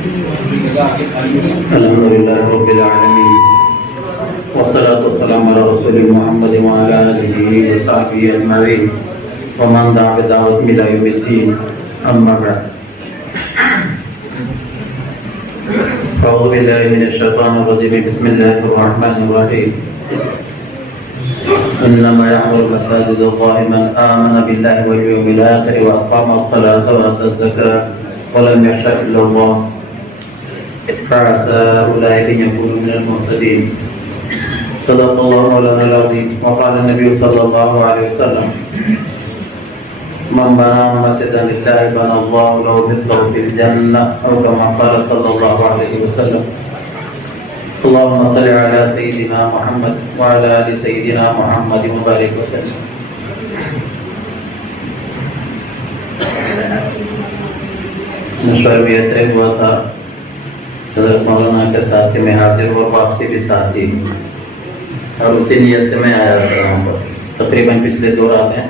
الحمد لله رب العالمين والصلاة والسلام على رسول محمد وعلى آله وصحبه أجمعين ومن دعا بدعوته إلى يوم الدين أما بعد أعوذ بالله من الشيطان الرجيم بسم الله الرحمن الرحيم إنما يعمر مساجد الله من آمن بالله واليوم الآخر وأقام الصلاة وآتى الزكاة ولم يخش إلا الله فعسى أولئك أن يكونوا من المهتدين صدق الله مولانا العظيم وقال النبي صلى الله عليه وسلم من بنى مسجدا لله بنى الله له مثله في الجنة أو كما قال صلى الله عليه وسلم اللهم صل على سيدنا محمد وعلى آل سيدنا محمد وبارك وسلم. مشورہ یہ طے ہوا تھا حضرت مولانا کے ساتھ کہ میں حاضر اور واپسی بھی ساتھ ہی اور اسی نیت سے میں آیا تھا وہاں پر. تقریباً پچھلے 2 راتیں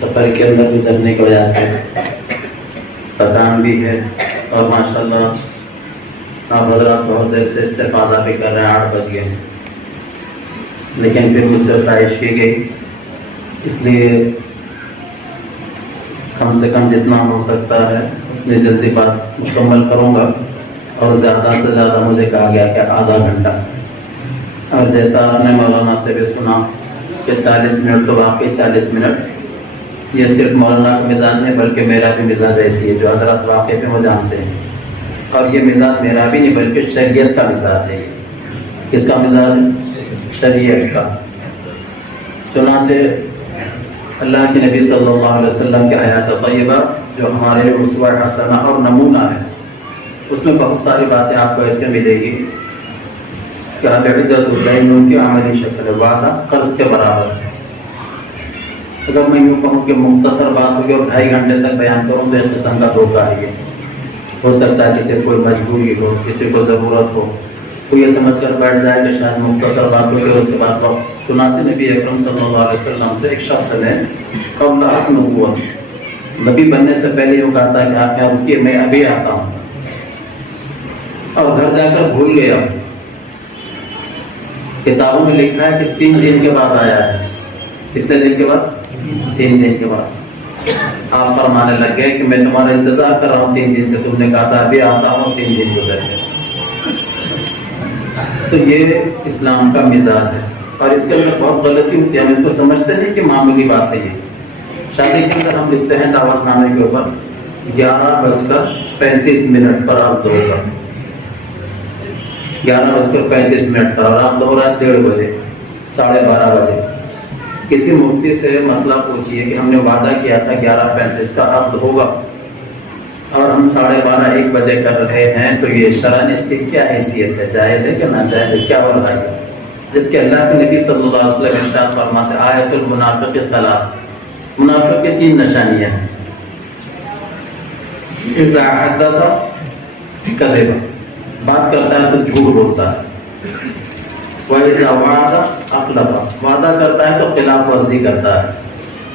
سفر کے اندر گزرنے کی وجہ سے تھکان بھی ہے اور ماشاءاللہ آپ حضرات بہت دیر سے استفادہ بھی کر رہے ہیں. 8 بج گئے لیکن پھر مجھ سے خواہش کی گئی اس لیے کم سے کم جتنا ہو سکتا ہے اتنی جلدی بات مکمل کروں گا اور زیادہ سے زیادہ مجھے کہا گیا کہ آدھا گھنٹہ. اور جیسا آپ نے مولانا سے بھی سنا کہ 40 منٹ تو واقعی 40 منٹ یہ صرف مولانا کا مزاج نہیں بلکہ میرا بھی مزاج ایسی ہے جو حضرات واقعی پہ وہ جانتے ہیں. اور یہ مزاج میرا بھی نہیں بلکہ شریعت کا مزاج ہے. کس کا مزاج ہے؟ شریعت کا. چنانچہ اللہ کے نبی صلی اللہ علیہ وسلم کے آیات طیبہ جو ہمارے اسوہ حسنہ اور نمونہ ہے اس میں بہت ساری باتیں آپ کو ایسے ملے گی کہ عدد الدین کی عملی شکل ہے. وعدہ قرض کے برابر ہے. اگر میں یوں کہوں کہ مختصر بات ہوگی اور 2.5 گھنٹے تک بیان کروں تو ایک قسم کا دھوکہ ہے. ہو سکتا ہے کسی کوئی مجبوری ہو, کسی کو ضرورت ہو تو یہ سمجھ کر بیٹھ جائے کہ شاید مختصر بات ہوگی اس کے بعد وقت. چنانچہ نبی اکرم صلی اللہ علیہ وسلم سے ایک شخص نے قبل نبوت نبی بننے سے پہلے یہ کہا تھا کہ آپ یہاں رکیے میں ابھی آتا ہوں, اور گھر جا کر بھول گیا. کتابوں میں لکھا ہے کہ 3 دن کے بعد آیا ہے. کتنے دن کے بعد؟ 3 دن کے بعد. آپ فرمانے لگ گئے کہ میں تمہارا انتظار کر رہا ہوں 3 دن سے, تم نے کہا تھا ابھی آتا ہوں, 3 دن گزر گئے. تو یہ اسلام کا مزاج ہے اور اس کے اندر بہت غلطی ہوتی ہے. ہم اس کو سمجھتے نہیں کہ معمولی بات ہے. یہ شادی کے اندر ہم لکھتے ہیں دعوت نامے کے اوپر 11:35 پر آپ دو کر 11:35 پر اور آپ دو رات 1:30 بجے 12:30 بجے. کسی مفتی سے مسئلہ پوچھیے کہ ہم نے وعدہ کیا تھا 11:35 کا عقد ہوگا اور ہم 12:30 1 بجے کر رہے ہیں, تو یہ شرعاً اس کی کیا حیثیت ہے؟ جائز ہے کہ ناجائز ہے؟ کیا ہو رہا ہے؟ جبکہ اللہ کے نبی صلی اللہ علیہ وسلم ارشاد فرماتے آیت المنافق 3. منافق کی 3 نشانیاں ہیں. اذا حدث کذب, بات کرتا ہے تو جھوٹ بولتا ہے. وَإِذَا وَعَدَ أَخْلَفَ, وعدہ کرتا ہے تو خلاف ورزی کرتا ہے.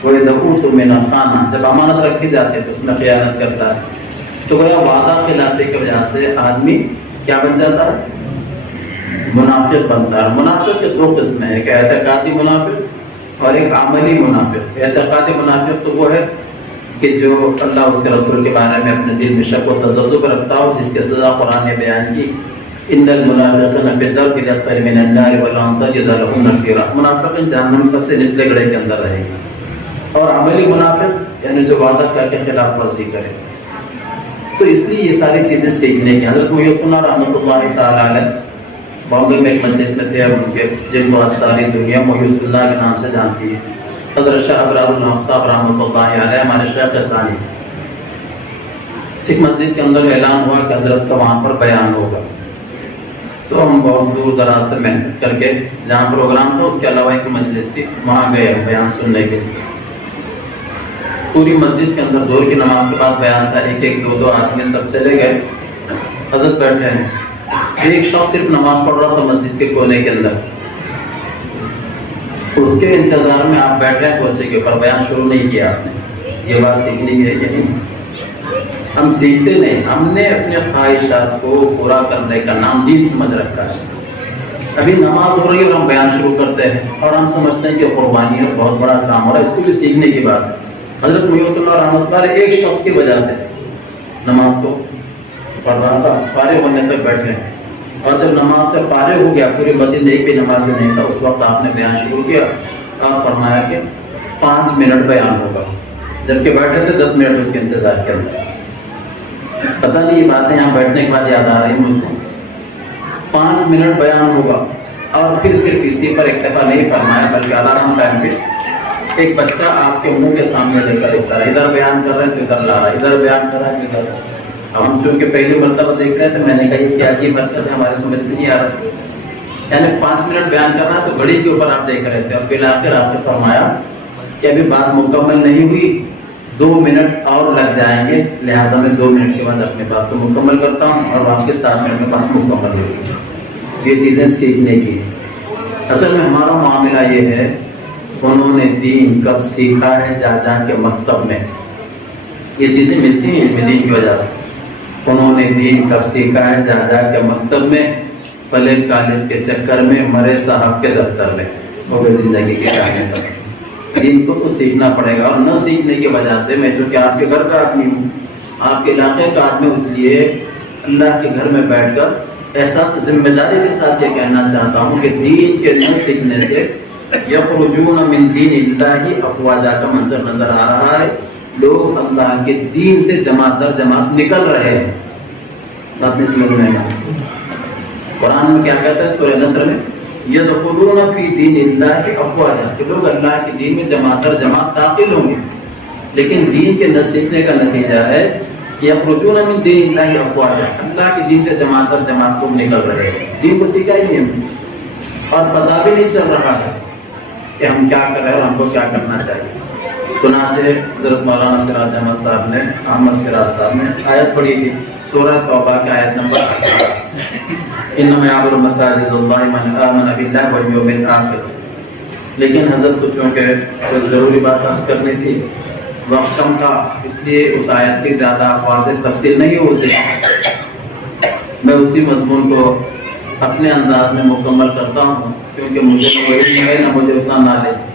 وَإِذَا اؤْتُمِنَ خَانَ, جب امانت رکھی جاتی ہے تو اس میں خیانت کرتا ہے. تو گویا وعدہ خلافی کی وجہ سے آدمی کیا بن جاتا ہے؟ منافق بنتا ہے. منافق کے 2 قسمیں ہیں, ایک اعتقادی منافق اور ایک عملی منافق. اعتقادی منافق تو وہ ہے کہ جو اللہ اس کے رسول کے بارے میں اپنے دل میں شک و تذبذب رکھتا ہو, جس کے سزا قرآن نے بیان کی ان المنافقین فی الدرک الاسفل من النار ولن تجد لهم نصیرا. منافقین جہنم سب سے نچلے گڑھے کے اندر رہے گا. اور عملی منافق یعنی جو وعدہ کر کے خلاف ورزی کرے. تو اس لیے یہ ساری چیزیں سیکھنے کی. حضرت محی السنہ رحمۃ اللہ تعالی علیہ بامبے میں ایک مجلس میں تھے, ان کے جن کو ساری دنیا محی السنہ کے نام سے جانتی ہے. حضرت شاہ ابرار الحق صاحب رحمۃ اللہ علیہ ہمارے شیخ ثانی. ایک مسجد کے اندر اعلان ہوا کہ حضرت کا وہاں پر بیان ہوگا. تو ہم بہت دور دراز سے محنت کر کے جہاں پروگرام تھا اس کے علاوہ ایک مجلس تھی وہاں گئے بیان سننے کے لیے. پوری مسجد کے اندر زور کی نماز کے بعد بیان تھا. 1-1, 2-2 آدمی سب چلے گئے. حضرت بیٹھے ہیں. ایک شخص صرف نماز پڑھ رہا تھا مسجد کے کونے کے اندر. اس کے انتظار میں آپ بیٹھے ہیں کرسی کے اوپر, بیان شروع نہیں کیا آپ نے. یہ بات سیکھنے کی ہے کہ نہیں؟ ہم سیکھتے نہیں، ہم نے اپنے خواہشات کو پورا کرنے کا نام دین سمجھ رکھا ہے۔ ابھی نماز ہو رہی ہے اور ہم بیان شروع کرتے ہیں اور ہم سمجھتے ہیں کہ قربانی ہے، بہت بڑا کام ہو رہا ہے، اس کو بھی سیکھنے کی بات ہے۔ حضرت محمد صلی اللہ رحمۃ اللہ علیہ ایک شخص کی وجہ سے نماز کو پڑھ رہا تھا، فارغ ہونے تک بیٹھے، اور جب نماز سے فارغ ہو گیا، پوری مسجد ایک بھی نماز سے نہیں تھا، اس وقت آپ نے بیان شروع کیا۔ آپ فرمایا کہ 5 منٹ بیان ہوگا، جبکہ بیٹھے تھے 10 منٹ اس کے انتظار کے اندر۔ پتہ نہیں یہ باتیں یہاں بیٹھنے کے بعد یاد آ رہی مجھ کو۔ 5 منٹ بیان ہوگا، اور پھر صرف اسی پر اکتفا نہیں فرمایا بلکہ الارم ٹائم پہ ایک بچہ آپ کے منہ کے سامنے لے کر اس طرح ادھر بیان کر رہے ہیں تو ادھر لا رہا ہے، ادھر بیان کر رہا ہے تو ادھر۔ ہم چونکہ پہلی مرتبہ دیکھ رہے تھے، میں نے کہا یہ کیا عجیب حرکت ہے، ہمارے سمجھ میں نہیں آ رہا، یعنی 5 منٹ بیان کرنا ہے تو گھڑی کے اوپر آپ دیکھ رہے تھے، اور بالآخر آپ نے فرمایا کہ ابھی بات مکمل نہیں ہوئی، 2 منٹ اور لگ جائیں گے، لہٰذا میں 2 منٹ کے بعد اپنی بات کو مکمل کرتا ہوں اور واپس 7 منٹ میں بات مکمل ہوگی۔ یہ چیزیں سیکھنے کی ہے۔ اصل میں ہمارا معاملہ یہ ہے، انہوں نے دین کب سیکھا ہے؟ جا جا کے مکتب میں یہ چیزیں ملتی ہیں علم دین کی وجہ سے۔ انہوں نے دین کب سیکھا ہے؟ جا جا کے مکتب میں، پہلے کالج کے چکر میں، مرے صاحب کے دفتر میں، ہو گئی زندگی کے جانے تک۔ دین کو سیکھنا پڑے گا، اور نہ سیکھنے کی وجہ سے میں چونکہ آپ کے گھر کا آدمی ہوں، آپ کے علاقے کا آدمی، اس لیے اللہ کے گھر میں بیٹھ کر احساس ذمہ داری کے ساتھ یہ کہنا چاہتا ہوں کہ دین کے نہ سیکھنے سے یخرجون من دین اللہ افواجا کا منظر نظر آ رہا ہے۔ لوگ اللہ کے دین سے جماعت در جماعت نکل رہے ہیں۔ بات نہیں سمجھ میں آیا؟ قرآن میں کیا کہتا ہے سورہ نصر میں؟ یدخلون فی دین اللہ افواجا، کہ لوگ اللہ کے دین میں جماعت در جماعت داخل ہوں گے، لیکن دین کے نہ سیکھنے کا نتیجہ ہے یخرجون من دین اللہ افواجا، اللہ کے دین سے جماعت در جماعت کو نکل رہے ہیں، دین کو سیکھا ہی نہیں اور پتہ بھی نہیں چل رہا ہے کہ ہم کیا کر رہے ہیں اور ہم کو کیا کرنا چاہیے۔ چنانچہ حضرت مولانا سراج احمد صاحب نے، احمد سراج صاحب نے آیت پڑھی تھی سورہ توبہ کی آیت نمبر 18، انما یعمر مساجد اللہ من آمن باللہ والیوم الآخر، لیکن حضرت کو چونکہ کوئی ضروری بات عرض کرنی تھی، وقت کم تھا، اس لیے اس آیت کی زیادہ واضح تفصیل نہیں ہو سکی۔ میں اسی مضمون کو اپنے انداز میں مکمل کرتا ہوں، کیونکہ مجھے وہی ہے نہ مجھے اتنا نالج ہے۔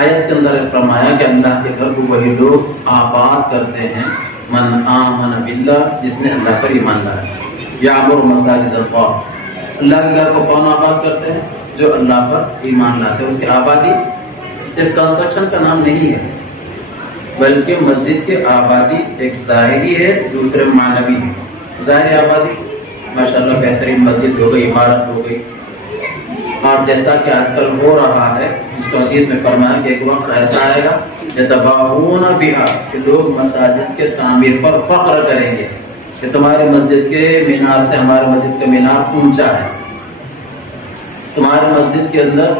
آیت کے اندر فرمایا کہ اللہ کے گھر کو وہی لوگ آباد کرتے ہیں، من آمن باللہ، جس نے اللہ پر ایمان لایا، یعمر مساجد اللہ، اللہ کے گھر کو کون آباد کرتے ہیں؟ جو اللہ پر ایمان لاتے ہیں۔ اس کی آبادی صرف کنسٹرکشن کا نام نہیں ہے، بلکہ مسجد کی آبادی ایک ظاہری ہے، دوسرے معنوی ہے۔ ظاہری آبادی ماشاءاللہ بہترین مسجد ہو گئی، عمارت ہو گئی، اور جیسا کہ آج کل ہو رہا ہے، جس کو حدیث میں فرمایا کہ ایک وقت ایسا آئے گا یتباہون بہا، کہ لوگ مساجد کے تعمیر پر فخر کریں گے کہ تمہاری مسجد کے مینار سے ہمارے مسجد کا مینار اونچا ہے، تمہاری مسجد کے اندر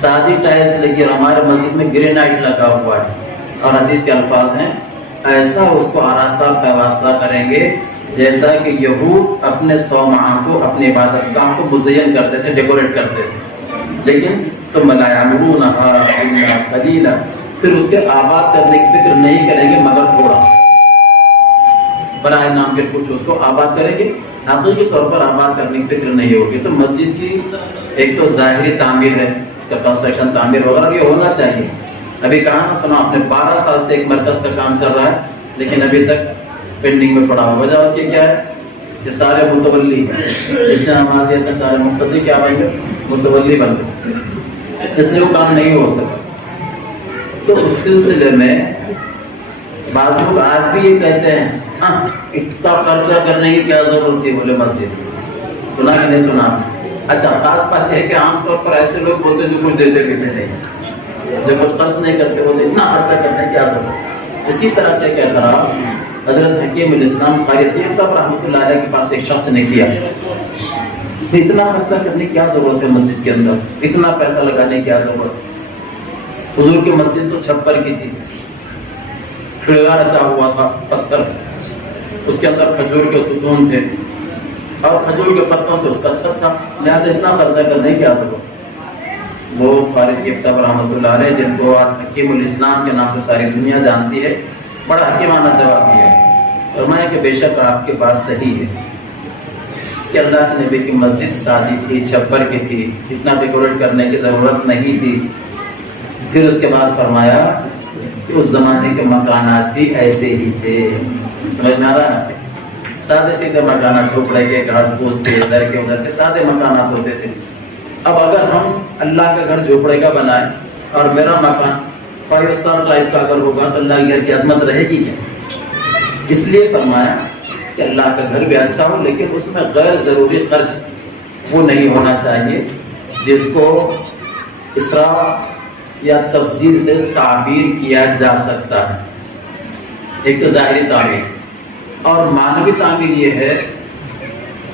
سادی ٹائلز لگی اور ہمارے مسجد میں گرینائٹ لگا ہوا ہے، اور حدیث کے الفاظ ہیں ایسا اس کو آراستہ پیوستہ کریں گے جیسا کہ یہود اپنے صومعہ کو، اپنے عبادت گاہ کو مزین کرتے تھے، ڈیکوریٹ کرتے تھے، لیکن ثم لا يعملونها الا قليلا، پھر اس کے آباد کرنے کی فکر نہیں کریں گے مگر تھوڑا، برائے نام پھر کچھ اس کو آباد کریں گے، حقیقی طور پر آباد کرنے کی فکر نہیں ہوگی۔ تو مسجد کی ایک تو ظاہری تعمیر ہے، اس کا کنسٹرکشن تعمیر وغیرہ یہ ہونا چاہیے۔ ابھی کہا نا سنا آپ نے 12 سال سے ایک مرکز کا کام چل رہا ہے، لیکن ابھی تک پینڈنگ میں پڑا ہوا۔ وجہ اس کی کیا ہے؟ کہ سارے متولی، جس نے ہمارے اتنے سارے مقتدی کیا بن گئے؟ متولی بن گئے، اس لیے وہ کام نہیں ہو سکا۔ تو اس سلسلے میں بعض لوگ آج بھی یہ کہتے ہیں ہاں اتنا خرچہ کرنے کی کیا ضرورت تھی؟ بولے مسجد، سنا کہ نہیں سنا؟ اچھا، خاص بات ہے کہ عام طور پر ایسے لوگ بولتے جو کچھ دیتے بھی نہیں، جو کچھ خرچ نہیں کرتے، بولتے اتنا خرچہ کرنے کی کیا ضرورت؟ اسی طرح کے اعتراض حضرت حکیم الاسلام قاری طیب صاحب رحمۃ اللہ علیہ کے پاس ایک شخص نے کیا، اتنا خرچہ کرنے کی کیا ضرورت ہے مسجد کے اندر، اتنا پیسہ لگانے کی کیا ضرورت؟ حضور کی مسجد تو چھپر کی تھی، کھڑا رچا ہوا تھا پتھر، اس کے اندر کھجور کے ستون تھے اور کھجور کے پتوں سے اس کا چھت تھا، لہٰذا اتنا خرچہ کرنے کی کیا ضرورت؟ وہ قاری طیب صاحب رحمۃ اللہ علیہ، جن کو آج حکیم الاسلام کے نام سے ساری دنیا جانتی ہے، بڑا حکیمانہ جواب دیا، فرمایا کہ بے شک آپ کے بات صحیح ہے کہ اللہ کے نبی کی مسجد سادی تھی، چھپر کی تھی، اتنا ڈیکوریٹ کرنے کی ضرورت نہیں تھی۔ پھر اس کے بعد فرمایا کہ اس زمانے کے مکانات بھی ایسے ہی تھے، سمجھ میں آ رہا ہے؟ سادے سیدھے مکانات، جھوپڑے کے، گھاس پھوس کے، ادھر کے ادھر کے سادے مکانات ہوتے تھے۔ اب اگر ہم اللہ کا گھر جھوپڑے کا بنائیں اور میرا مکان 5 اسٹار ٹائپ کا اگر ہوگا تو اللہ کے گھر کی عظمت رہے گی؟ اس لیے فرمایا کہ اللہ کا گھر بھی اچھا ہو لیکن اس میں غیر ضروری خرچ وہ نہیں ہونا چاہیے جس کو اسراف یا تفسیر سے تعبیر کیا جا سکتا ہے۔ ایک تو ظاہری تعبیر، اور معنوی تعبیر یہ ہے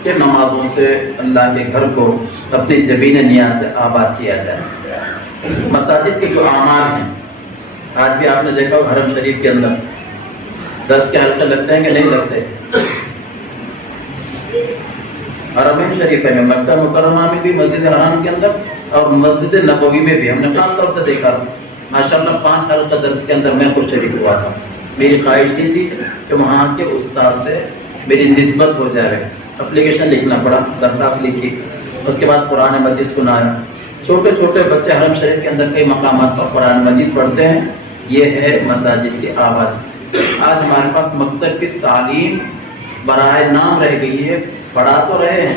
کہ نمازوں سے اللہ کے گھر کو اپنی جبین نیاز سے آباد کیا جائے۔ مساجد کے جو اعمال ہیں، آج بھی آپ نے دیکھا ہو حرم شریف کے اندر درس کے حلقے لگتے ہیں کہ نہیں لگتے؟ حرمین شریف میں، مکہ مکرمہ میں بھی، مسجد حرام کے اندر اور مسجد نبوی میں بھی ہم نے خاص طور سے دیکھا۔ ماشاءاللہ 5 حلقہ درس کے اندر میں خود شریک ہوا تھا۔ میری خواہش یہ تھی کہ وہاں کے استاد سے میری نسبت ہو جائے، اپلیکیشن لکھنا پڑا، درخواست لکھی، اس کے بعد قرآن مجید سنایا۔ چھوٹے چھوٹے بچے حرم شریف کے اندر کئی مقامات پر قرآن مجید پڑھتے ہیں، یہ ہے مساجد کی آباد۔ آج ہمارے پاس مکتب کی تعلیم برائے نام رہ گئی ہے، پڑھا تو رہے ہیں،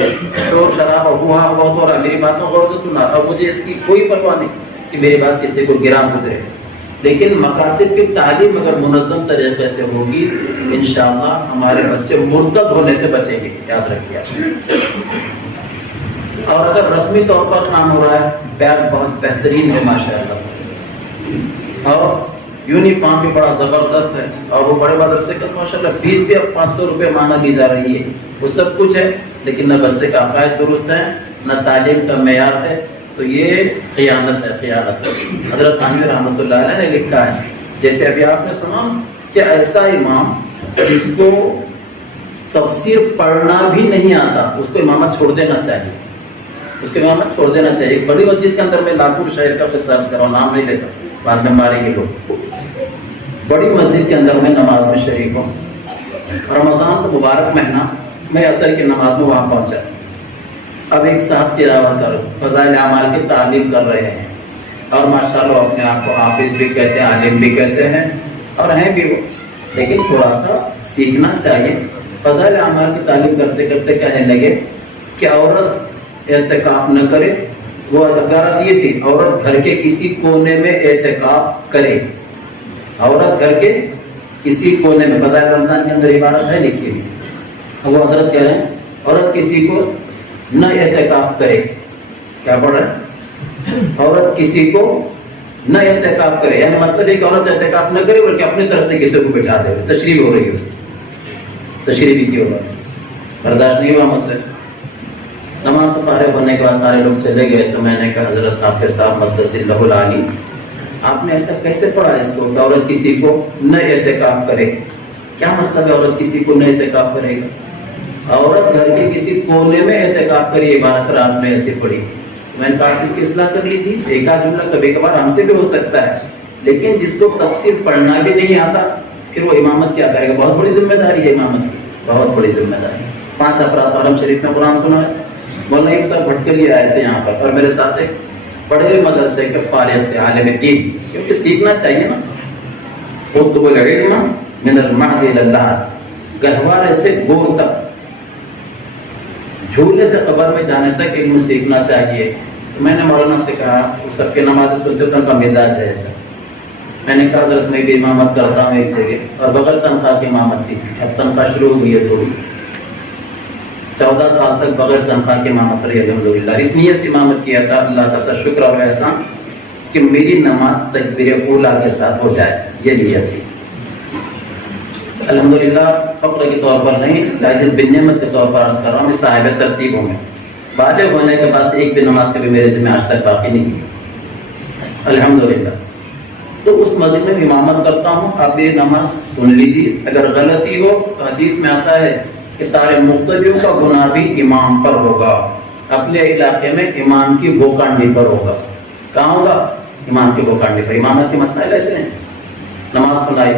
شور شرابہ ہوا ہو رہا، میری باتوں غور سے سنا، اور مجھے اس کی کوئی پرواہ نہیں کہ میری بات کسی کو گرا گزرے، لیکن مکاتب کی تعلیم اگر منظم طریقے سے ہوگی انشاءاللہ ہمارے بچے مرتد ہونے سے بچیں گے، یاد رکھیے۔ اور اگر رسمی طور پر کام ہو رہا ہے، بیگ بہت بہترین ہے ماشاءاللہ، اور یونیفارم بھی بڑا زبردست ہے، اور وہ بڑے مدرسے کا ماشاءاللہ فیس بھی اب 500 روپے مانا دی جا رہی ہے، وہ سب کچھ ہے، لیکن نہ بچے کا عقائد درست ہے، نہ تعلیم کا معیار ہے، تو یہ خیانت ہے، خیانت۔ حضرت عامر رحمۃ اللہ علیہ نے لکھا ہے، جیسے ابھی آپ نے سنا کہ ایسا امام جس کو تفسیر پڑھنا بھی نہیں آتا اس کو امامت چھوڑ دینا چاہیے، اس کے امامت چھوڑ دینا چاہیے۔ ایک بڑی مسجد کے اندر میں لاکھوں شہر کا قصہ عرض کراؤں، نام نہیں لیتا، بعد میں ماریں گے لوگ۔ بڑی مسجد کے اندر میں نماز میں شریک ہوں، رمضان کا مبارک مہینہ، میں عصر کی نماز میں وہاں پہنچا۔ اب ایک صاحب تلاوت کر فضائل اعمال کی تعلیم کر رہے ہیں، اور ماشاءاللہ اپنے آپ کو حافظ بھی کہتے ہیں، عالم بھی کہتے ہیں، اور ہیں بھی وہ، لیکن تھوڑا سا سیکھنا چاہیے۔ فضائل اعمال کی تعلیم کرتے کرتے کہنے لگے کہ عورت اعتکاف نہ کرے، وہ عبارت یہ تھی، عورت گھر کے کسی کونے میں اعتکاف کرے، عورت گھر کے کسی کونے میں، فضائل رمضان کے اندر عبارت ہے لکھی ہوئی، وہ حضرت کہہ رہے ہیں عورت کسی کو نہ اعتکاف کرے، کیا پڑھ رہے ہیں؟ عورت کسی کو نہ اعتکاف کرے، یعنی مطلب ہے کہ عورت اعتکاف نہ کرے بلکہ اپنی طرف سے کسی کو بٹھا دے، تشریح ہو رہی ہے، اس کی تشریح بھی کی ہوگا، برداشت نہیں ہوا مجھ سے۔ نماز سے فارغ ہونے کے بعد سارے لوگ چلے گئے، تو میں نے کہا حضرت حافظ صاحب مقدس اللہ العالی، آپ نے ایسا کیسے پڑھا اس کو کہ عورت کسی کو نہ اعتکاف کرے؟ کیا مطلب ہے عورت کسی کو نہ اعتکاف کرے گا؟ عورت گھر کے کسی کونے میں اعتکاف کری، عبارت پر آپ نے ایسے پڑھی۔ میں نے کہا اس کی اصلاح کر لیجیے، ایک آدھ جملہ کبھی کبھار ہم سے بھی ہو سکتا ہے، لیکن جس کو تفسیر پڑھنا بھی نہیں آتا پھر وہ امامت کیا کرے گا؟ بہت بڑی ذمہ داری ہے امامت کی، بہت بڑی ذمہ داری۔ 5 افراد حرم شریف میں قرآن سنا ہے، مولانا ایک صاحب بھٹ کے لیے آئے تھے یہاں پر، اور میرے ساتھ ایک پڑھے ہوئے مدرسے کے فارغ تھے، عالم دین، کیونکہ سیکھنا چاہیے نا۔ اطلب العلم من المهد الى اللحد، گہوارے سے گور تک، جھولے سے قبر میں جانے تک علم سیکھنا چاہیے۔ میں نے مولانا سے کہا، وہ سب کے نماز سنتے تو ان کا مزاج ہے ایسا، میں نے کہا حضرت میں بھی امامت کرتا ہوں ایک جگہ، اور بغیر تنخواہ کی امامت تھی، اب تنخواہ شروع ہو گئی ہے تھوڑی، 14 سال تک بغیر تنخواہ کی امامت رہی الحمدللہ۔ اس نیت سے امامت کیا تھا، اللہ کا سب شکر اور احسان کہ میری نماز تکبیر اولیٰ کے ساتھ ہو جائے، یہ نیت تھی الحمدللہ۔ فخر کے طور پر نہیں، عاجز بن نعمت کے طور پر عرض کر رہا ہوں، میں صاحب ترتیب ہوں، میں بالغ ہونے کے بعد ایک بھی نماز کبھی میرے ذمہ آج تک باقی نہیں کی الحمدللہ۔ تو اس مسجد میں امامت کرتا ہوں، آپ یہ نماز سن لیجیے، اگر غلطی ہو تو حدیث میں آتا ہے کہ سارے مقتدیوں کا گناہ بھی امام پر ہوگا، اپنے علاقے میں امام کی بوکانڈی پر ہوگا۔ کہاں ہوگا؟ امام کی بوکانڈی پر۔ امامت کے مسائل ایسے ہیں، نماز سنائی،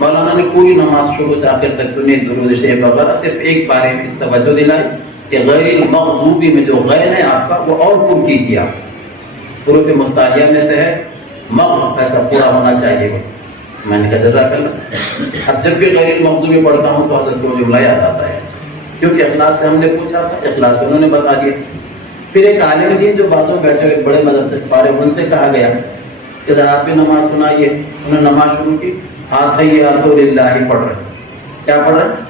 مولانا نے پوری نماز شروع سے آخر تک سنی، درود شریف وغیرہ، صرف ایک بارے میں توجہ دلائی کہ غیر المغضوبی میں جو غین ہے آپ کا وہ اور پر کیجیے، آپ حروف مستعلیہ میں سے ہے، مغ ایسا پورا ہونا چاہیے وہ۔ میں نے کہا جزاک اللہ۔ اب جب بھی غیر المغضوبی پڑھتا ہوں تو حضرت کو جملہ یاد آتا ہے، کیونکہ اخلاص سے ہم نے پوچھا تھا، اخلاص سے انہوں نے بتا دیا۔ پھر ایک عالم دین جو باتوں بیٹھے ہوئے بڑے مدرسے فارغ، ان سے کہا گیا کہ ذرا آپ بھی نماز سنائیے۔ انہوں نے نماز شروع کی، آتحیاتُ للہ پڑھ رہے، کیا پڑھ رہے؟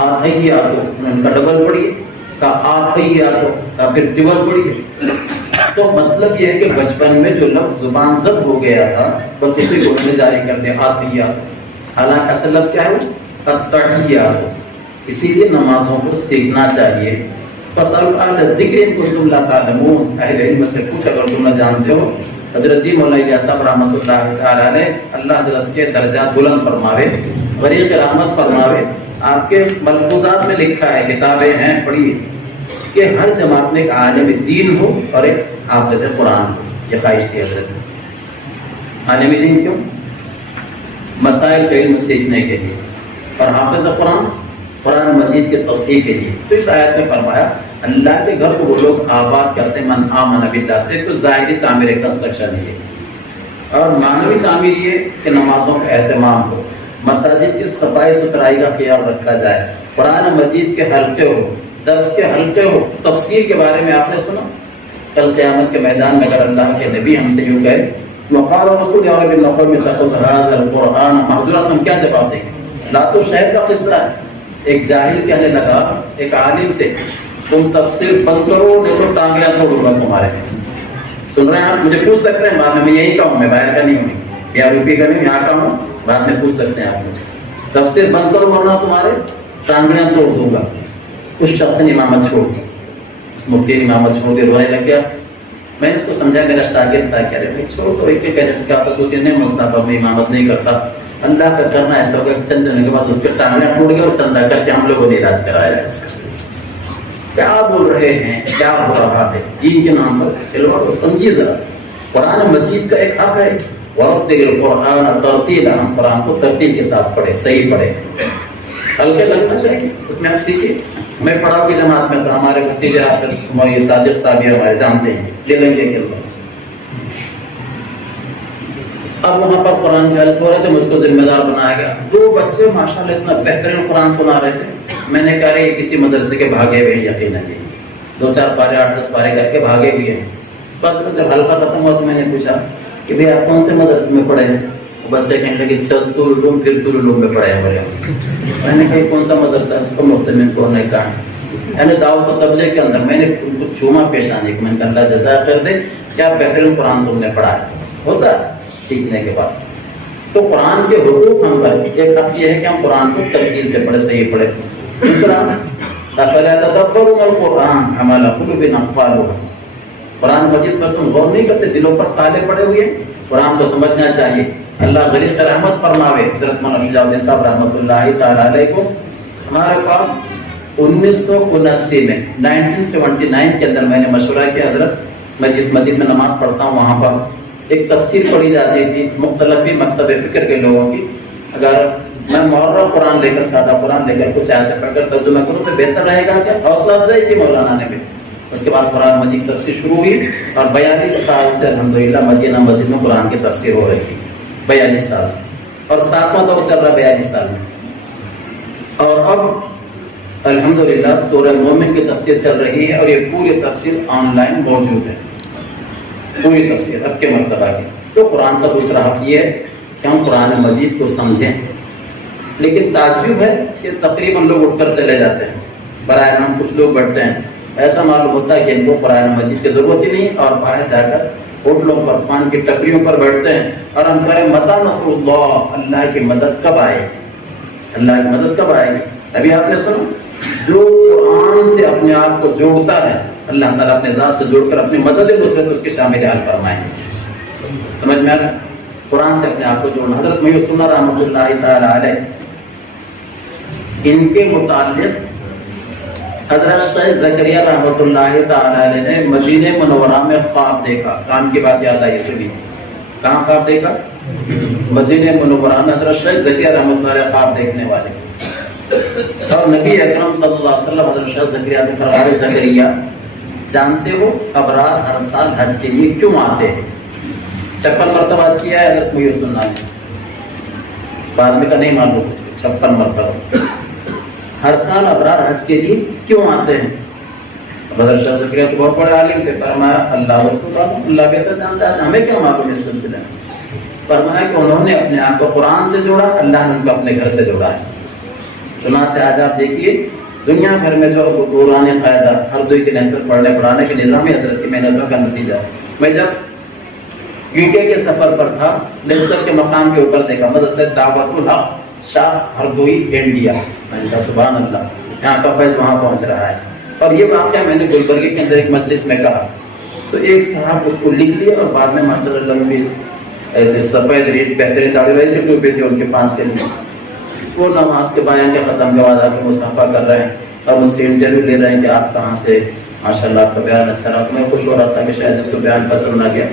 آتحیاتُ، انہوں نے کہا ڈبل پڑھیے، کہا آتحیاتُ، کہا پھر ڈبل پڑھیے۔ تو مطلب یہ ہے کہ بچپن میں جو لفظ زبان زد ہو گیا تھا بس اسی کو انہوں نے جاری کر دیا، آتحیاتُ، حالانکہ اصل لفظ کیا ہے وہ التحیاتُ۔ اسی لیے نمازوں کو سیکھنا چاہیے۔ فَاسْأَلُوا أَهْلَ الذِّكْرِ إِن كُنتُمْ لَا تَعْلَمُونَ، اہل علم سے پوچھ اگر تم نہ جانتے ہو۔ حضرت جی مولانا الیاس صاحب رحمۃ اللہ تعالی علیہ، اللہ حضرت کے درجات بلند فرماوے، غریق رحمت فرماوے۔ آپ کے ملفوظات میں لکھا ہے، کتابیں ہیں پڑھیے، کہ ہر جماعت میں ایک عالم دین ہو اور ایک حافظ قرآن ہو۔ یہ خواہش تھی حضرت۔ عالم دین کیوں؟ مسائل کے علم سیکھنے کے لیے، اور حافظ قرآن قرآن مجید کے تصحیح کے لیے۔ تو اس آیت میں فرمایا اللہ کے گھر کو وہ لوگ آباد کرتے من آمن باللہ، تو ظاہری تعمیر کنسٹرکشن یہ، اور معنوی تعمیر یہ کہ نمازوں کا اہتمام ہو، مساجد کی صفائی ستھرائی کا خیال رکھا جائے، قرآن مجید کے حلقے ہو، درس کے حلقے ہو۔ تفسیر کے بارے میں آپ نے سنا، کل قیامت کے میدان میں اگر اللہ کے نبی ہم سے یوں کہے وقال رسول یا رب القوم اتخذوا هذا القرآن مهجورا، ہم کیا جواب دیں گے؟ لا تو شہر کا قصہ ہے، ایک جاہل کہنے لگا ایک عالم سے تم تفسیر بند کرو نہیں تو ٹانگیاں توڑوں گا تمہارے۔ سن رہے ہیں آپ؟ مجھے پوچھ سکتے ہیں، بعد میں یہی کہوں، میں باہر کا نہیں ہوں، یا روپی کا نہیں، یہاں کا ہوں، بعد میں پوچھ سکتے ہیں آپ مجھے، تفسیر بند کرو ورنہ تمہارے ٹانگیاں توڑ دوں گا۔ اس شخص نے امامت چھوڑ دی، اس مفتی نے امامت چھوڑ دی، رونے لگ گیا۔ میں نے اس کو سمجھا، میرا شاگرد تھا، کہہ رہے بھائی چھوڑ تو، ایک کہنے سے کہا تو دوسری نہیں، مول صاحب میں امامت نہیں کرتا، اللہ کا کرنا ایسا ہوگا کہ چند جانے کے بعد اس کے ٹانگیاں ٹوٹ گیا اور چندہ کر کے ہم لوگوں نے علاج کرایا ہے۔ کیا بول رہے ہیں، کیا ہو رہا ہے دین کے نام پر؟ چلو تو سمجھیے ذرا، قرآن مجید کا ایک حق ہے، وَرَتِّلِ الْقُرْآنَ تَرْتِيلًا، ہم قرآن کو ترتیل کے ساتھ پڑھے، صحیح پڑھے، ہلکے لگنا چاہیے، اس میں آپ سیکھیے۔ میں پڑھاؤ کی جماعت میں تو ہمارے بھتیجے حافظ صادق صاحب ہمارے جانتے ہیں، لے لیں گے کھیلنا۔ اب وہاں پر قرآن کے حلقے ہو رہے تھے، مجھ کو ذمہ دار بنایا گیا۔ دو بچے ماشاءاللہ اتنا بہترین قرآن سنا رہے تھے، میں نے کہا یہ کسی مدرسے کے بھاگے ہوئے، یقیناً دو چار پارے 8-10 پارے کر کے بھاگے ہوئے ہیں۔ بس جب حلقہ ختم ہوا تو میں نے پوچھا کہ بھئی آپ کون سے مدرسے میں پڑھے ہیں؟ بچے کہنے لگے چلتو علوم پھر تو علوم میں پڑھے ہیں۔ میں نے کہا کون سا مدرسہ ہے؟ اس کو محتمل کو نے کہا، یعنی دعوت و تبلیغ کے اندر میں نے ان کو چوما پیش آنے کی، میں نے کہا اللہ جزا کر دے، کیا بہترین قرآن تم نے پڑھا ہے۔ ہوتا ہے سیکھنے کے بعد۔ تو قرآن کے حقوق ہم پر، ایک حق یہ ہے کہ ہم قرآن کو ترتیل سے پڑھے، صحیح پڑھے۔ دوسرا افلا تدبرون القرآن ام علی قلوب اقفالها، قرآن مجید پر تم غور نہیں کرتے، دلوں پر تالے پڑے ہوئے ہیں، قرآن کو سمجھنا چاہیے۔ اللہ غریق رحمت فرماوے حضرت مولانا شجاع الدین صاحب رحمۃ اللہ تعالی علیہ کو، ہمارے پاس 1979 میں 1979 کے اندر میں نے مشورہ کیا، حضرت میں جس مسجد میں نماز پڑھتا ہوں وہاں پر ایک تفسیر پڑھی جاتی تھی مختلف مکتب فکر کے لوگوں کی، اگر میں محرم قرآن لے کر، سادہ قرآن لے کر کچھ آیتیں پڑھ کر ترجمہ کروں تو بہتر رہے گا۔ کیا حوصلہ افزائی کی مولانا نے بھی۔ اس کے بعد قرآن مجید تفسیر شروع ہوئی اور 42 سال سے الحمدللہ مدینہ مسجد میں قرآن کی تفسیر ہو رہی ہے، 42 سال سے، اور 7واں دور چل رہا 42 سال میں۔ اور اب الحمدللہ سورہ مومن کی تفسیر چل رہی ہے، اور یہ پوری تفسیر آن لائن موجود ہے، پوری تفسیر اب کے مرتبہ کی۔ تو قرآن کا دوسرا حق یہ ہے کہ ہم قرآن مجید کو سمجھیں، لیکن تعجب ہے کہ تقریباً لوگ اٹھ کر چلے جاتے ہیں، برائے نام کچھ لوگ بیٹھتے ہیں، ایسا معلوم ہوتا ہے کہ ان کو قرآن مجید کی ضرورت ہی نہیں، اور باہر جا کر ہوٹلوں پر، پان کی ٹکریوں پر بیٹھتے ہیں اور ہم کہہ رہے متی نصر اللہ، اللہ کی مدد کب آئے گی، اللہ کی مدد کب آئے گی۔ ابھی آپ نے سنا، جو قرآن سے اپنے آپ کو جوڑتا ہے اللہ تعالیٰ اپنے ذات سے جوڑ کر اپنی مدد نصرت اس کے شامل حال فرمائیں گے۔ سمجھ میں آ رہا ہے؟ قرآن سے اپنے آپ کو جوڑنا۔ حضرت محی سنہ رحمۃ اللہ تعالی علیہ، ان کے متعلق حضرت شیخ زکریا رحمۃ اللہ تعالی علیہ نے مدینہ منورہ میں خواب دیکھا۔ کام کی بات یاد آئی، سنی، کہاں خواب دیکھا؟ مدینہ منورہ میں حضرت شیخ زکریا رحمۃ اللہ علیہ خواب دیکھنے والے، اور نبی اکرم صلی اللہ علیہ وسلم حضرت شیخ زکریا سے فرمایا زکریا جانتے ہو ابرار ہر سال حج کے لیے کیوں آتے ہیں؟ 56 مرتبہ حج کیا ہے حضرت محی السنہ نے، بعد میں کا نہیں معلوم، 56 مرتبہ ہر سال ابرار حج کے لیے کیوں آتے ہیں؟ حضرت شیخ زکریا تو بہت بڑے عالم تھے، فرمایا اللہ رسول اللہ بہتر جانتا ہے، ہمیں کیا معلوم اس سلسلے میں؟ فرمایا کہ انہوں نے اپنے آپ کو قرآن سے جوڑا، اللہ نے ان کو اپنے گھر سے جوڑا ہے۔ چنانچہ آج آپ دیکھیے دنیا بھر میں جو قرآن قاعدہ ہر دوئی کی نحوت پڑھنے پڑھانے کے نظام حضرت کی محنتوں کا نتیجہ ہے۔ میں جب UK کے سفر پر تھا، لیکچر کے مقام کے اوپر دیکھا مدرسہ دعوت الحق شاہ ہردوئی انڈیا، میں نے کہا سبحان اللہ، یہاں کا فیض وہاں پہنچ رہا ہے۔ اور یہ واقعہ میں نے گلبرگے کے اندر ایک مجلس میں کہا تو ایک صاحب اس کو لکھ لیا، اور بعد میں ماشاء اللہ بھی ایسے سفید ریٹ بہترین داڑھی ویسے ٹوپے تھے ان کے پاس کے لیے، وہ نماز کے بیان کے ختم کے بعد آ کے مصافحہ کر رہے ہیں اور ان سے انٹرویو لے رہے ہیں کہ آپ کہاں سے، ماشاء اللہ آپ کا بیان اچھا رہا۔ میں خوش ہو رہا تھا کہ شاید اس کو بیان پسند آ گیا۔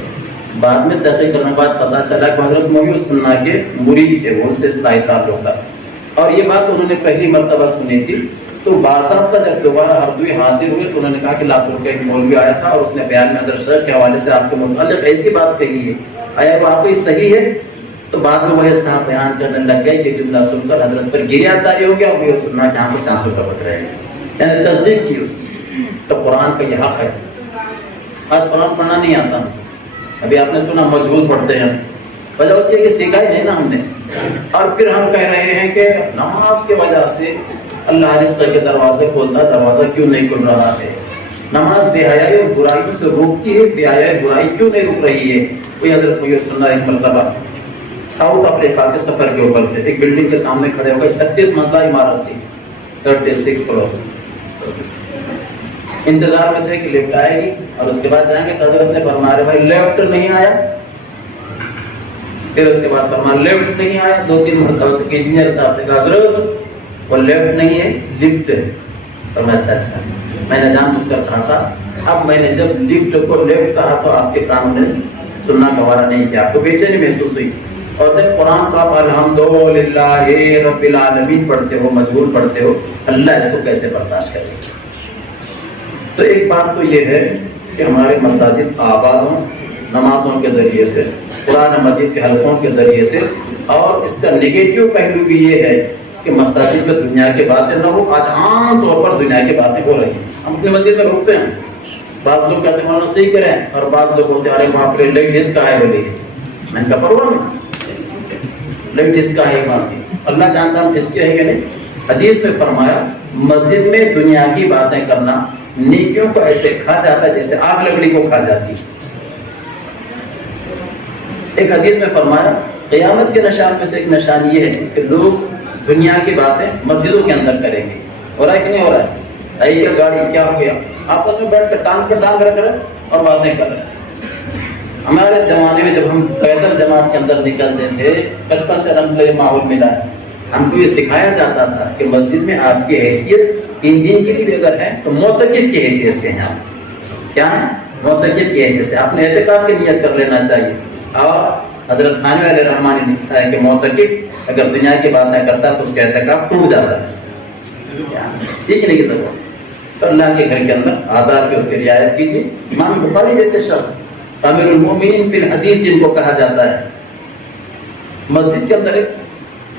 بعد میں تحقیق کرنے کے بعد پتہ چلا کہ حضرت محی السنہ کے مرید تھے، وہ ان سے اصلاحی تعلق تھا، اور یہ بات انہوں نے پہلی مرتبہ سنی تھی۔ تو باضابطہ جب دوبارہ اردوی حاضر ہوئے تو انہوں نے کہا کہ لاکھوں کا ایک مولوی آیا تھا اور اس نے بیان میں حضرت شیخ کے حوالے سے آپ کے متعلق ایسی بات کہی ہے، آیا وہ واقعی صحیح ہے؟ تو بعد میں وہی صاحب بیان کرنے لگ گئے، یہ جملہ سن کر حضرت پر گریہ طاری ہو گیا، اور وہ سننا کہ آنکھوں سے آنسو ٹپک رہے ہیں، یعنی تصدیق کی اس کی۔ تو قرآن کا یہ حق ہے۔ آج قرآن پڑھنا نہیں آتا، ابھی آپ نے سنا مجبور پڑھتے ہیں، وجہ اس کی سکھائی نہیں نا ہم نے، اور پھر ہم کہہ رہے ہیں کہ نماز کی وجہ سے اللہ رزق کے دروازے کھولتا، دروازہ کیوں نہیں کھل رہا ہے؟ نماز بے حیائی اور برائیوں سے روکتی ہے، بے حیائی برائی کیوں نہیں رک رہی ہے؟ کوئی حضرت محی السنہ ایک مرتبہ ساؤتھ افریقہ کے سفر کے اوپر تھے، ایک بلڈنگ کے سامنے کھڑے ہو گئے، 36 منزلہ عمارت تھی، 36 فلور، انتظار میں تھے کہ لفٹ آئے گی اور اس کے بعد جائیں گے۔ حضرت نے فرمایا بھائی لیفٹ نہیں آیا، پھر اس کے بعد فرمایا لیفٹ نہیں آیا، 2-3 مرتبہ تک انجینئر صاحب نے کہا حضرت وہ لیفٹ نہیں ہے لفٹ ہے، تو میں اچھا میں نے جان بوجھ کر کہا تھا۔ اب میں نے جب لفٹ کو لیفٹ کہا تو آپ کے کانوں نے سننا گوارا نہیں کیا، آپ کو بے چینی محسوس ہوئی، اور جب قرآن کا آپ الحمدللہ رب العالمین پڑھتے ہو، مجبور پڑھتے ہو، اللہ اس کو کیسے برداشت کرے؟ تو ایک بات تو یہ ہے کہ ہمارے مساجد آباد ہوں نمازوں کے ذریعے سے، قرآن مجید کے حلقوں کے ذریعے سے، اور اس کا نگیٹو پہلو بھی یہ ہے کہ مساجد میں دنیا کی باتیں نہ ہو۔ آج عام طور پر دنیا کی باتیں ہو رہی ہیں، ہم اپنی مسجد میں روکتے ہیں، بعض لوگ کہتے ہیں مولانا صحیح کریں، اور بعض لوگ ہوتے ہیں ارے وہاں پر لیٹ ڈس کا ہے بولی، میں نے کہا پرواہ نہیں، لیٹ ڈس کا ہے وہاں کی، اللہ جانتا ہم اس کے ہے کہ نہیں۔ حدیث میں فرمایا مسجد میں دنیا کی باتیں کرنا نیکیوں کو ایسے کھا جاتا ہے جیسے آگ لکڑی کو کھا جاتی ہے۔ ایک حدیث میں فرمایا قیامت کے نشان میں سے ایک نشان یہ ہے کہ لوگ دنیا کی باتیں مسجدوں کے اندر کریں گے۔ ہو رہا ہے کہ نہیں ہو رہا ہے؟ یہ گاڑی کیا ہو گیا، آپس میں بیٹھ کر ٹانگ پر ٹانگ رکھ رہے اور باتیں کر رہے ہیں۔ ہمارے زمانے میں جب ہم پیدل جماعت کے اندر نکلتے تھے، بچپن سے الحمدللہ ماحول ملا ہے، ہم کو یہ سکھایا جاتا تھا کہ مسجد میں آپ کی حیثیت 3 دن کے لیے بھی اگر ہے تو معتکف کی حیثیت سے ہیں، کیا ہے؟ معتکف کی حیثیت سے آپ نے اعتکاف کی نیت کر لینا چاہیے۔ اور حضرت خانوی علیہ الرحمٰن نے لکھا ہے کہ معتکف اگر دنیا کی باتیں کرتا ہے تو اس کا اعتکاف ٹوٹ جاتا ہے، سیکھنے کی ضرورت۔ تو اللہ کے گھر کے اندر آداب کی اس کی رعایت کیجیے۔ امام بخاری جیسے شخص امیر المومنین فی الحدیث جن کو کہا جاتا ہے، مسجد کے اندر ایک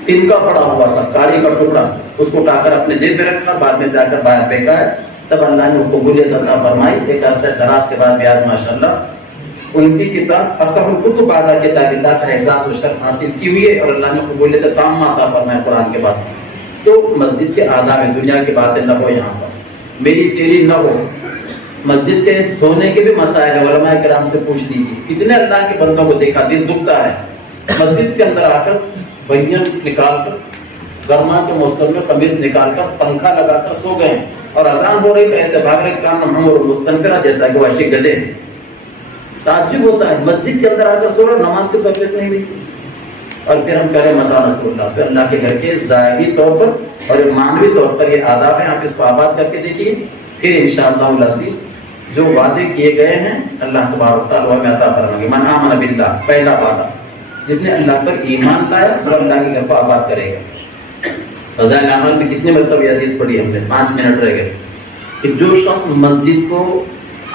تنکا پڑا ہوا تھا، کاڑی کا ٹکڑا، اس کو اٹھا کر اپنے جیب میں رکھا، بعد میں جا کر باہر پھینکا ہے، تب اللہ نے قبولیت عطا فرمائی۔ ایک عرصہ دراز کے بعد بھی آج ماشاءاللہ ان کی کتاب اصح الکتب بعد کتاب اللہ کا احساس و شرف حاصل کی ہوئی ہے، اور اللہ نے قبولیت تامہ عطا فرمایا قرآن کے بعد۔ تو مسجد کے آداب میں دنیا کی باتیں نہ ہو، یہاں پر میری تیری نہ ہو۔ مسجد کے سونے کے بھی مسائل علماء کرام سے پوچھ لیجیے، کتنے اللہ کے بندوں کو دیکھا دل دکھتا ہے مسجد کے اندر آ کر بنیان نکال کر، گرما کے موسم میں قمیص نکال کر پنکھا لگا کر سو گئے، اور اذان ہو رہی تو ایسے بھاگ رہے کام محمد مستنفرہ جیسا کہ وحشی گدھے۔ تعجب ہوتا ہے مسجد کے اندر آ کر سو رہے، نماز کی توفیق نہیں ملتی، اور پھر ہم کہہ رہے متا رسول اللہ۔ پھر اللہ کے گھر کے ظاہری طور پر اور معنوی طور پر یہ آداب ہیں، آپ اس کو آباد کر کے دیکھیے، پھر انشاءاللہ العزیز جو وعدے کیے گئے ہیں اللہ تبارک تعالیٰ میں عطا فرمائیں گے۔ من آمن باللہ، پہلا وعدہ جس نے اللہ پر ایمان لایا اور اللہ کے گھر کو آباد کرے گا. فضائل اعمال میں کتنے مرتبہ یہ حدیث پڑھی ہم نے؟ 5 منٹ رہ گئے کہ جو شخص مسجد کو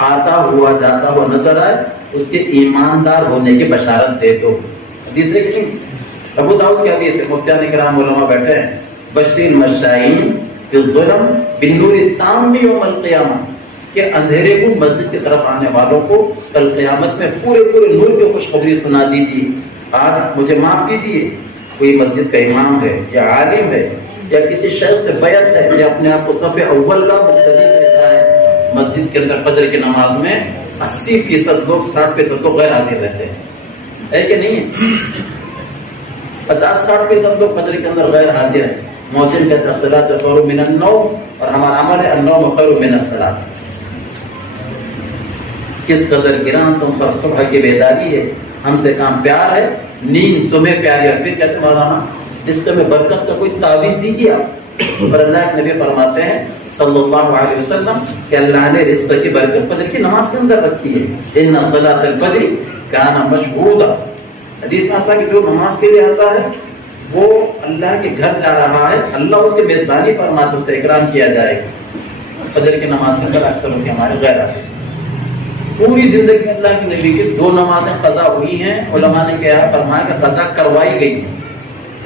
آتا ہوا جاتا ہوا نظر آئے اس کے ایماندار ہونے کی بشارت دے دو. حدیث ہے کہ نہیں؟ ابو داؤد کی حدیث ہے. مفتیان کرام علماء بیٹھے ہیں. بشیر مشائین بالظلم بالنور التام یوم القیامہ کہ اندھیرے کو مسجد کی طرف آنے والوں کو کل قیامت میں پورے نور کی خوشخبری سنا دیجیے. آج مجھے معاف کیجیے، کوئی مسجد کا امام ہے یا عالم ہے یا کسی شخص سے بیعت ہے یا اپنے آپ کو صف اول کا مقتدی کہتا ہے، مسجد کے اندر فجر کی نماز میں 80% لوگ 60% لوگ غیر حاضر رہتے ہیں. ہے کہ نہیں ہے؟ 50-60% لوگ فجر کے اندر غیر حاضر ہیں. مؤذن کہتا ہے الصلاۃ خیر من النوم، اور ہمارا عمل ہے النوم خیر من الصلاۃ. کس قدر گران تم پر صبح کی بیداری ہے، ہم سے کام پیار ہے، نیند تمہیں پیاری ہے. پھر کہتے مولانا رزق میں برکت کا کوئی تعویذ دیجیے آپ. اور اللہ کے نبی فرماتے ہیں صلی اللہ علیہ وسلم کہ اللہ نے رزق کی برکت فجر کی نماز کے اندر رکھی ہے. ان صلاۃ الفجر کان مشہودا. حدیث میں آتا ہے کہ جو نماز کے لیے آتا ہے وہ اللہ کے گھر جا رہا ہے، اللہ اس کے میزبانی فرماتے اس سے اکرام کیا جائے گا. فجر کی نماز کے اندر اکثر ہوتے ہمارے غیر حاضر. پوری زندگی میں اللہ کے نبی کی 2 نمازیں قضا ہوئی ہیں. علماء نے کیا فرمایا کہ قضا کروائی گئی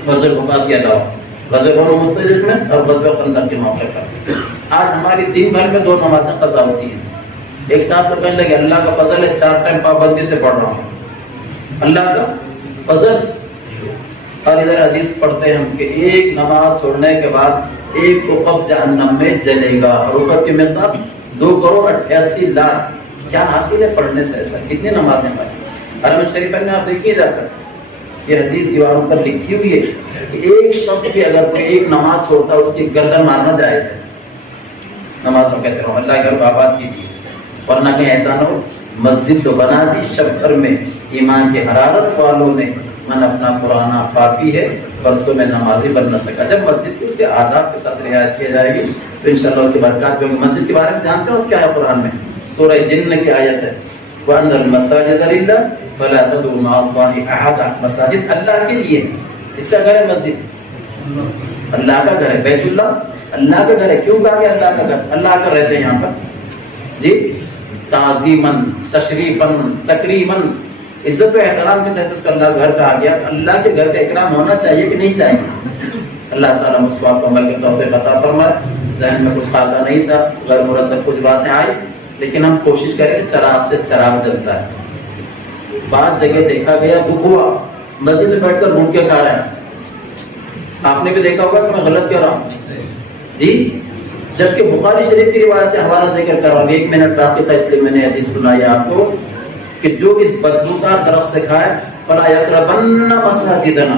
غزوہ بخار کے علاوہ، غزوہ بنو مستلق میں اور غزوہ خندق کے موقع پر. آج ہماری دن بھر میں 2 نمازیں قضا ہوتی ہیں. ایک ساتھ تو کہنے لگے اللہ کا فضل ہے 4 ٹائم پابندی سے پڑھ رہا ہوں، اللہ کا فضل. اور ادھر حدیث پڑھتے ہیں ہم کہ ایک نماز چھوڑنے کے بعد ایک تو قبض جہنم میں جلے گا. اور اوپر کی مقدار 2,88,00,000. کیا حاصل ہے پڑھنے سے؟ ایسا کتنی نمازیں پڑھی؟ حرم شریف میں آپ دیکھیے جا کر یہ حدیث دیواروں پر لکھی ہوئی ہے کہ ایک شخص کی اگر کوئی ایک نماز چھوڑتا ہے اس کی گردن مارنا جائز ہے. نمازوں کہتے رہو اللہ کے گھر کو آباد کیجیے، ورنہ کہیں ایسا نہ ہو مسجد تو بنا دی شب بھر میں ایمان کی حرارت والوں نے من اپنا پرانا پاپی ہے برسوں میں نمازی بن نہ سکا. جب مسجد کی اس کے آداب کے ساتھ رعایت کی جائے گی تو انشاءاللہ اس کی برکات ہوگی. مسجد کے بارے میں جانتے ہو کیا ہے قرآن میں؟ سورہ جن کی آیت ہے وَأَنَّ الْمَسَاجِدَ لِلَّهِ فَلَا تَدْعُوا مَعَ اللَّهِ أَحَدًا. مساجد اللہ کے لیے، اس کا گھر ہے مسجد، اللہ کا گھر ہے. بیت اللہ اللہ کا گھر ہے. کیوں کہا گیا اللہ کا گھر؟ اللہ کا رہتے ہیں یہاں پر جی تعظیماً تشریفاً تکریماً، عزت و احترام کے تحت اس کا اللہ گھر کہا گیا. اللہ کے گھر کا اکرام ہونا چاہیے کہ نہیں چاہیے؟ اللہ تعالیٰ مجھ کو آپ کو عمل کے توفیق عطا فرمائے. ذہن میں کچھ خاکہ نہیں تھا، غیر مرتب کچھ باتیں آئی، لیکن ہم کوشش کریں چراغ سے چراغ جلتا ہے. بعض جگہ دیکھا گیا دکھ ہوا مسجد میں بیٹھ کر گھوم کے کھا رہے ہیں. آپ نے بھی دیکھا ہوگا کہ میں غلط کہہ رہا ہوں جی، جبکہ بخاری شریف کی روایت سے حوالہ ذکر کر رہا ہوں. 1 منٹ باقی تھا اس لیے میں نے حدیث سنائی آپ کو کہ جو اس بدبودار درخت سے کھائے فلا یقربن مساجدنا،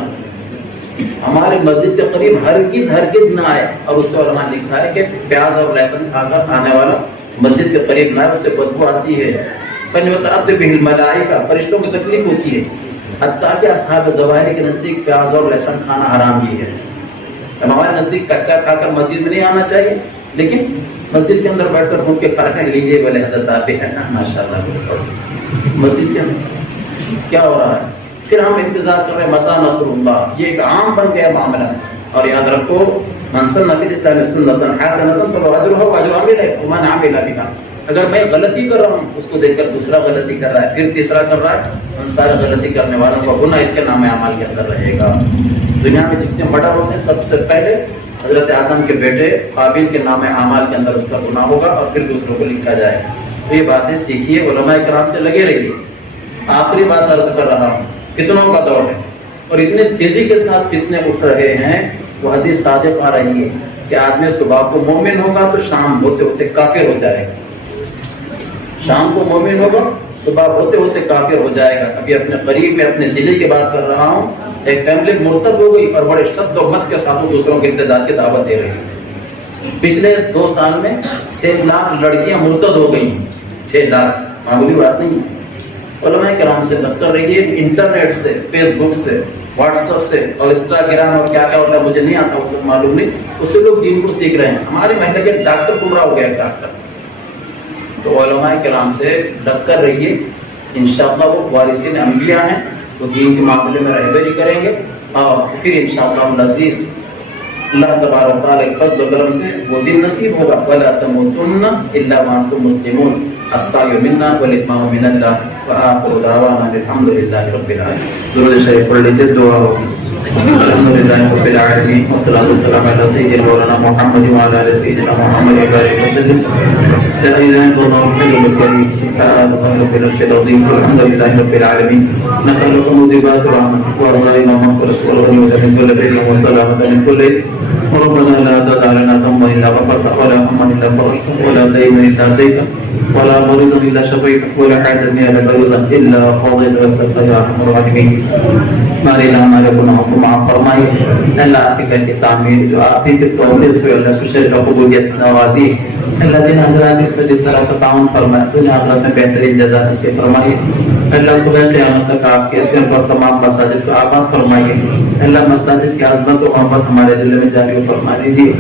ہمارے مسجد کے قریب ہرگز نہ آئے. اور اس سے علماء نے لکھا ہے کہ پیاز اور لہسن کھا کر آنے والا مسجد کے قریب نہ، اس سے بدبو آتی ہے. فَلْيُتَعَذَّبْ بِهِ الْمَلَائِكَةُ، فرشتوں کو تکلیف ہوتی ہے. حتیٰ کہ اصحاب ظواہر کے نزدیک پیاز اور لہسن کھانا حرام ہی ہے. اب ہمارے نزدیک کچا کھا کر مسجد میں نہیں آنا چاہیے، لیکن مسجد کے اندر بیٹھ کر گھوم کے کھا کر لیجیے بولے حضرت آپ ہیں ماشاء اللہ. مسجد کے اندر کیا ہو رہا ہے؟ پھر ہم انتظار کر رہے ہیں متى نصر اللہ. یہ ایک عام بن گیا معاملہ. اور یاد رکھو من سن فی الاسلام سنۃ حسنۃ فله اجرها واجر عاملها ومن عمل بها. اگر میں غلطی کر رہا ہوں اس کو دیکھ کر دوسرا غلطی کر رہا ہے، پھر تیسرا کر رہا ہے، ان سارے غلطی کرنے والوں کا گناہ اس کے نام اعمال کے اندر رہے گا. دنیا میں جتنے مرڈر ہوتے ہیں سب سے پہلے حضرت آدم کے بیٹے قابیل کے نام اعمال کے اندر اس کا گناہ ہوگا اور پھر دوسروں کو لکھا جائے. تو یہ باتیں سیکھیے، علماء کرام سے لگے رہیے. آخری بات عرض کر رہا ہوں، فتنوں کا دور ہے اور اتنے تیزی کے ساتھ فتنے اٹھ رہے ہیں. وہ حدیث صادق آ رہی ہے کہ آدمی صبح کو مومن ہوگا تو شام ہوتے ہوتے کافر ہو جائے گا. شام کو مومن ہوگا صبح ہوتے ہوتے کافر ہو جائے گا. ابھی اپنے قریب میں اپنے ضلع کی بات کر رہا ہوں، ایک فیملی مرتد ہو گئی اور بڑے شد و مت کے ساتھ دوسروں کے ارتداد کی دعوت دے رہی ہے. پچھلے 2 سال میں 6 لاکھ لڑکیاں مرتد ہو گئی. 6 لاکھ معمولی بات نہیں ہے. علماء کرام سے دفتر رہیے. انٹرنیٹ سے، فیس بک سے، واٹس ایپ سے اور انسٹاگرام اور کیا کیا ہوتا ہے مجھے نہیں آتا، اس سے معلوم نہیں، اس سے لوگ دین کو سیکھ رہے ہیں. ہمارے محلے کے ڈاکٹر گمراہ ہو گیا ڈاکٹر. تو علماء کرام سے ڈٹ کر رہیے. انشاءاللہ وہ وارثین انبیاء ہیں وہ دین کے معاملے میں رہبری کریں گے اور پھر انشاءاللہ العزیز اللہ تبارک و تعالیٰ کے فضل و کرم سے وہ دن نصیب ہوگا. وَلَا تَمُوتُنَّ إِلَّا وَأَنْتُم مُسْلِمُونَ. السعي منا والإتمام من الله وآخر دعوانا الحمد لله رب العالمين. درود شریف پڑھ لیجیے. دعا الحمد لله رب العالمين والصلاة والسلام على سيدنا مولانا محمد وعلى آل سيدنا محمد وبارك وسلم. لا إله إلا الله الحي القيوم سبحان الله رب العرش العظيم والحمد لله رب العالمين. نسألك موجبات رحمتك وعزائم مغفرتك والغنيمة من كل بر والسلامة من كل ربنا لا تدع لنا ذنبا إلا غفرته ولا هما إلا فرجته ولا دينا إلا أتيته ولا مريضا إلا شفيته ولا حاجة إلا قضيتها إلا قضيت ويسرتها يا أرحم الراحمين. ہمارے نام ہمارے گناہوں کو معاف فرمائے. اللہ آپ کے گھر کی تعمیر جو آپ ہی کے توفیق سے اللہ کو شرک قبولیت نوازی. اللہ جن حضرات اس میں جس طرح کا تعاون فرمائے دنیا آخرت میں بہترین جزا نصیب فرمائیے. اللہ صبح قیامت تک آپ کے اس دن پر تمام مساجد کو آباد فرمائیے. اللہ مساجد کی عظمت و محبت ہمارے دل میں جاری فرما دیجیے.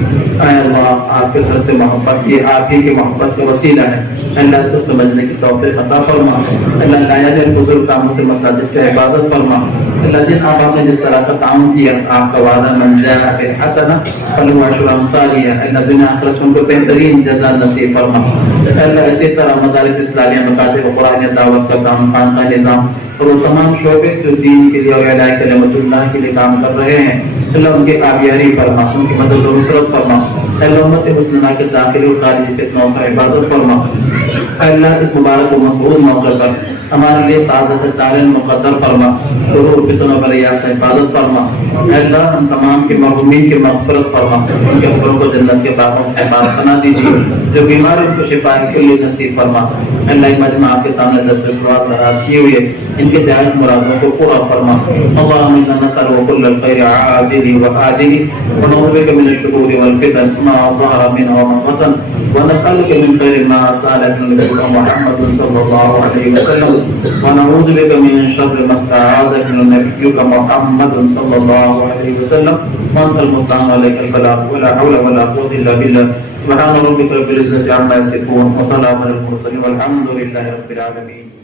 اے اللہ آپ کے گھر سے محبت یہ آپ ہی کی محبت کا وسیلہ ہے. اللہ اس کو سمجھنے کی توفیق عطا فرما. اللہ نایاب فضول کاموں سے مساجد کی عبادت فرما. اللہ جن آپ نے جس طرح کا تعاون کیا آپ کا وعدہ من جاء بالحسنہ فلہ عشر امثالها. اللہ دنیا آخرت میں کو بہترین جزا نصیب فرما. اللہ اسی طرح مدارس اسلامیہ مکاتب قرآن دعوت کا کام خانقاہ نظام اور وہ تمام شعبے جو دین کے لیے اور اعلاء کلمت اللہ کے لیے کام کر رہے ہیں اللہ ان کے کامیابی فرما. ان کی مدد و نصرت فرما. اللہ امت مسلمہ کے داخلی و خارجی فتنوں سے عبادت فرما. اللہ اس مبارک و مسعود موقع پر ہمارے لیے سعادت دارین مقدر فرما. شرور فتن و بلیات سے حفاظت فرما. اللہ ہم تمام کے مرحومین کی مغفرت فرما. ان کے قبروں کو جنت کے باغوں سے پاک بنا دیجیے. جو بیمار ان کو شفا کے لیے نصیب فرما. اللہ مجمع آپ کے سامنے دست سواد دراز کیے ہوئے ان کے جائز مرادوں کو پورا فرما. اللهم انا نسألك كل الخير عاجله وآجله ونعوذ بك من الشرور والفتن ما ظهر منها وما بطن ونسألك من خير ما سألك نبيك محمد صلى الله عليه وسلم ونعوذ بك من شر ما استعاذك نبيك محمد صلى الله عليه وسلم وأنت المستعان عليك البلاغ ولا حول ولا قوة إلا بالله. سبحان ربك رب العزة عما يصفون وسلام على المرسلين والحمد لله رب العالمين.